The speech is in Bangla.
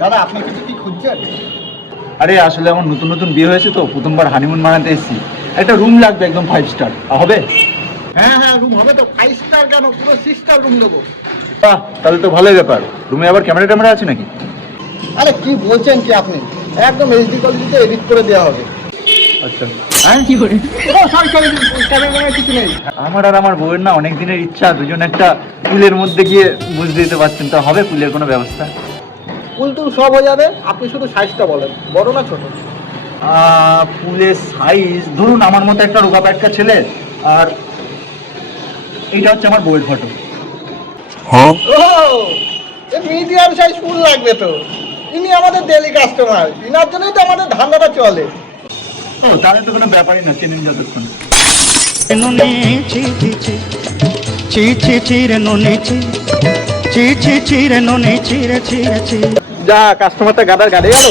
দাদা আপনি কিছু কি খুঁজছেন? আরে আসলে আমার নতুন নতুন বিয়ে হয়েছে তো, প্রথমবার হানিমুন মানাতে এসেছি। একটা রুম লাগবে একদম 5 স্টার, হবে? হ্যাঁ হ্যাঁ, রুম হবে তো। 5 স্টার কেন, পুরো 6 স্টার রুম দেবো। বাহ, তাহলে তো ভালোই ব্যাপার। রুমে আবার ক্যামেরা ট্যামেরা আছে নাকি? আরে কি বলছেন কি আপনি, একদম এইচডি কোয়ালিটিতে এডিট করে দেওয়া হবে। আচ্ছা। হ্যাঁ কি করে? ও সরি সরি, ক্যামেরা কিছু নেই। আমার আর আমার বউয়ের না অনেক দিনের ইচ্ছা, দুজন একটা পুলের মধ্যে গিয়ে বুঝতে দিতে পারছেন তো, হবে পুলের কোনো ব্যবস্থা? ফুল টুল সব হয়ে যাবে, আপনি শুধু সাইজটা বলেন, বড় না ছোট? পুলের সাইজ ধরুন আমার মতো একটা রোগা প্যাটকা ছেলে, আর এইটা হচ্ছে আমার বউয়ের ফটো। ও মিডিয়াম সাইজ ফুল লাগবে তো। ইনি আমাদের ডেলি কাস্টমার, ইনার জন্যই তো আমাদের ধান্দাটা চলে। ও তাহলে তো কোনো ব্যাপারই না, চেনেন যতক্ষণ। যা কাস্টমারটা গাদার গাড়ি গেল।